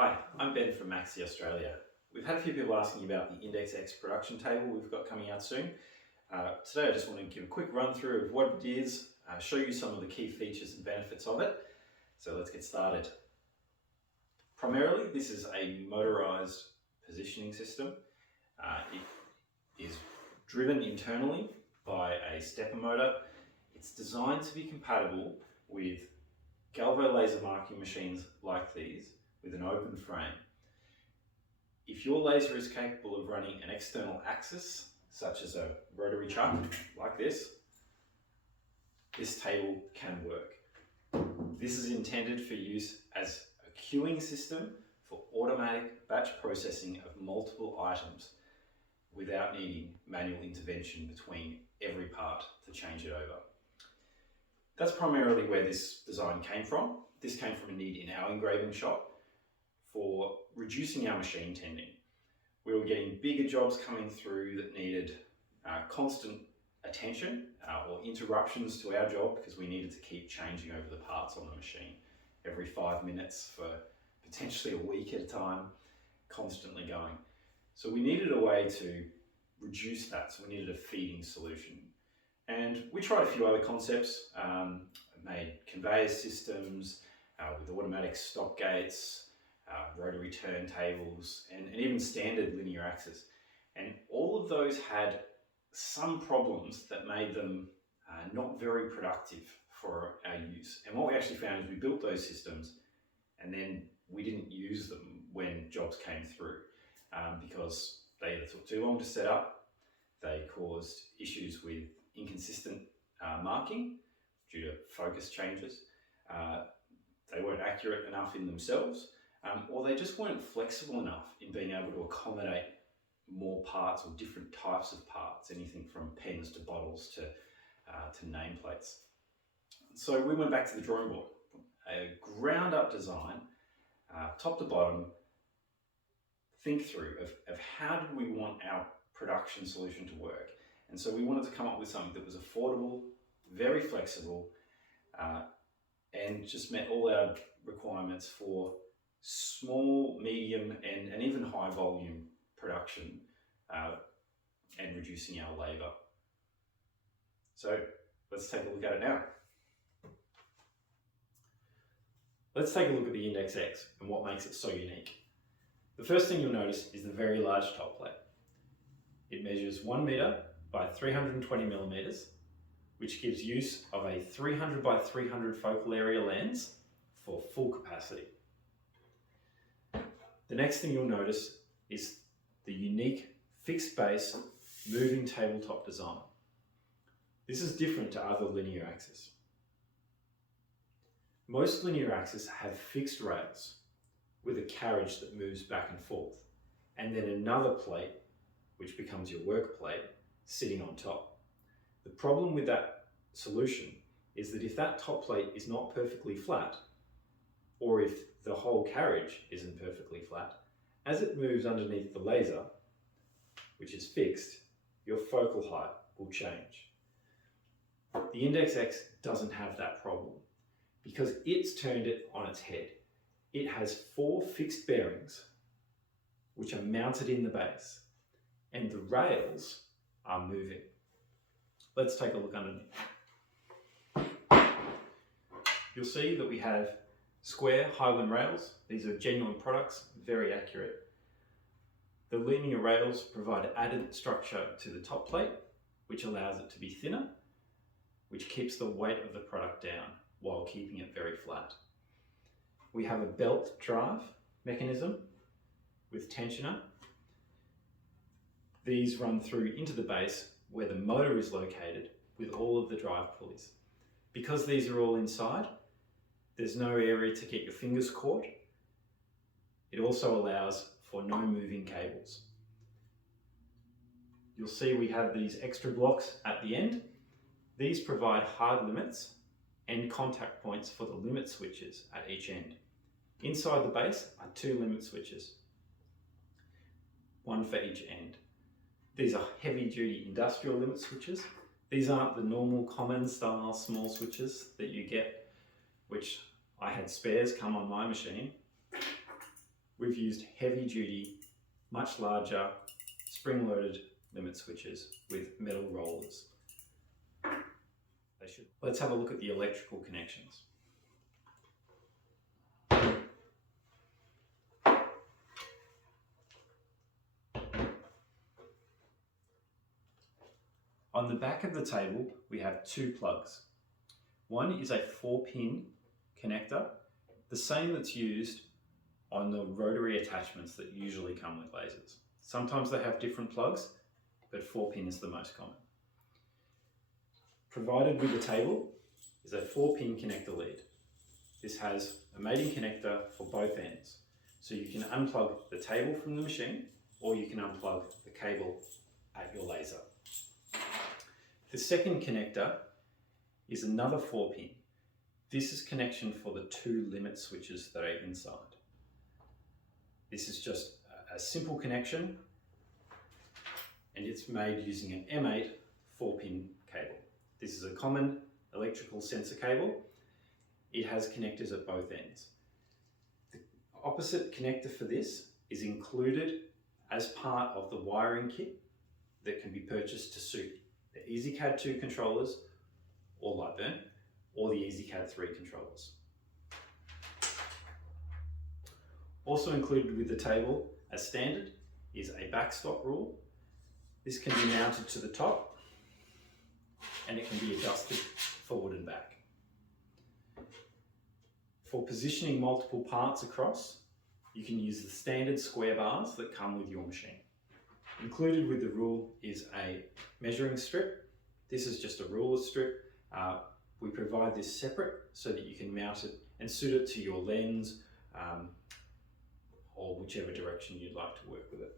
Hi, I'm Ben from Maxce Australia. We've had a few people asking about the IndexX production table we've got coming out soon. Today I just want to give a quick run through of what it is, show you some of the key features and benefits of it. So let's get started. Primarily this is a motorized positioning system. It is driven internally by a stepper motor. It's designed to be compatible with galvo laser marking machines like these with an open frame. If your laser is capable of running an external axis, such as a rotary chuck like this table can work. This is intended for use as a queuing system for automatic batch processing of multiple items without needing manual intervention between every part to change it over. That's primarily where this design came from. This came from a need in our engraving shop for reducing our machine tending. We were getting bigger jobs coming through that needed constant attention or interruptions to our job because we needed to keep changing over the parts on the machine every 5 minutes for potentially a week at a time, constantly going. So we needed a way to reduce that, so we needed a feeding solution. And we tried a few other concepts, made conveyor systems with automatic stop gates, rotary turntables, and even standard linear axis. And all of those had some problems that made them not very productive for our use. And what we actually found is we built those systems and then we didn't use them when jobs came through because they either took too long to set up, they caused issues with inconsistent marking due to focus changes, they weren't accurate enough in themselves, or they just weren't flexible enough in being able to accommodate more parts or different types of parts, anything from pens to bottles to nameplates. So we went back to the drawing board, a ground up design, top to bottom, think through of how did we want our production solution to work. And so we wanted to come up with something that was affordable, very flexible, and just met all our requirements for small, medium, and even high volume production and reducing our labour. So let's take a look at it now. Let's take a look at the IndexX and what makes it so unique. The first thing you'll notice is the very large top plate. It measures 1 metre by 320 millimetres, which gives use of a 300 by 300 focal area lens for full capacity. The next thing you'll notice is the unique fixed base moving tabletop design. This is different to other linear axes. Most linear axes have fixed rails with a carriage that moves back and forth, and then another plate, which becomes your work plate, sitting on top. The problem with that solution is that if that top plate is not perfectly flat, or if the whole carriage isn't perfectly flat, as it moves underneath the laser, which is fixed, your focal height will change. The IndexX doesn't have that problem because it's turned it on its head. It has 4 fixed bearings which are mounted in the base and the rails are moving. Let's take a look underneath. You'll see that we have square Highland rails. These are genuine products, very accurate. The linear rails provide added structure to the top plate, which allows it to be thinner, which keeps the weight of the product down while keeping it very flat. We have a belt drive mechanism with tensioner. These run through into the base where the motor is located with all of the drive pulleys. Because these are all inside, there's no area to get your fingers caught. It also allows for no moving cables. You'll see we have these extra blocks at the end. These provide hard limits and contact points for the limit switches at each end. Inside the base are 2 limit switches, 1 for each end. These are heavy-duty industrial limit switches. These aren't the normal common style small switches that you get, which I had spares come on my machine. we've used heavy duty, much larger, spring-loaded limit switches with metal rollers. Let's have a look at the electrical connections. On the back of the table, we have two plugs. One is a 4-pin connector, the same that's used on the rotary attachments that usually come with lasers. Sometimes they have different plugs, but 4-pin is the most common. Provided with the table is a 4-pin connector lead. This has a mating connector for both ends. So you can unplug the table from the machine, or you can unplug the cable at your laser. The second connector is another 4-pin. This is connection for the 2 limit switches that are inside. This is just a simple connection, and it's made using an M8 4-pin cable. This is a common electrical sensor cable. It has connectors at both ends. The opposite connector for this is included as part of the wiring kit that can be purchased to suit the EasyCAD 2 controllers or Lightburn, or the EasyCAD 3 controllers. Also included with the table as standard is a backstop rule. This can be mounted to the top and it can be adjusted forward and back. For positioning multiple parts across, you can use the standard square bars that come with your machine. Included with the rule is a measuring strip. This is just a ruler strip. We provide this separate so that you can mount it and suit it to your lens or whichever direction you'd like to work with it.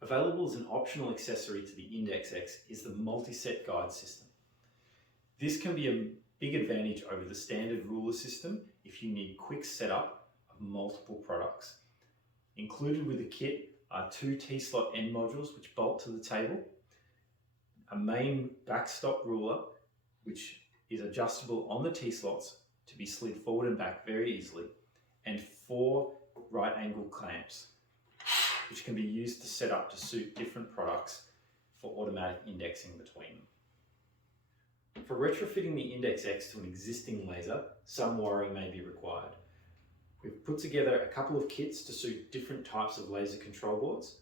Available as an optional accessory to the IndexX is the multi-set guide system. This can be a big advantage over the standard ruler system if you need quick setup of multiple products. Included with the kit are 2 T-slot end modules which bolt to the table, a main backstop ruler which is adjustable on the T-slots to be slid forward and back very easily, and 4 right angle clamps which can be used to set up to suit different products for automatic indexing between them. For retrofitting the IndexX to an existing laser, some wiring may be required. We've put together a couple of kits to suit different types of laser control boards.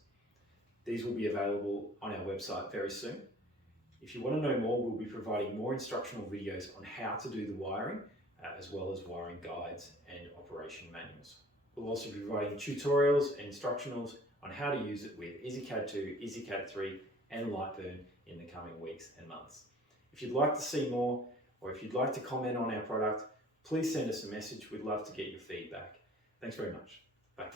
These will be available on our website very soon. If you want to know more, we'll be providing more instructional videos on how to do the wiring, as well as wiring guides and operation manuals. We'll also be providing tutorials and instructionals on how to use it with EasyCAD 2, EasyCAD 3 and Lightburn in the coming weeks and months. If you'd like to see more, or if you'd like to comment on our product, please send us a message. We'd love to get your feedback. Thanks very much. Bye.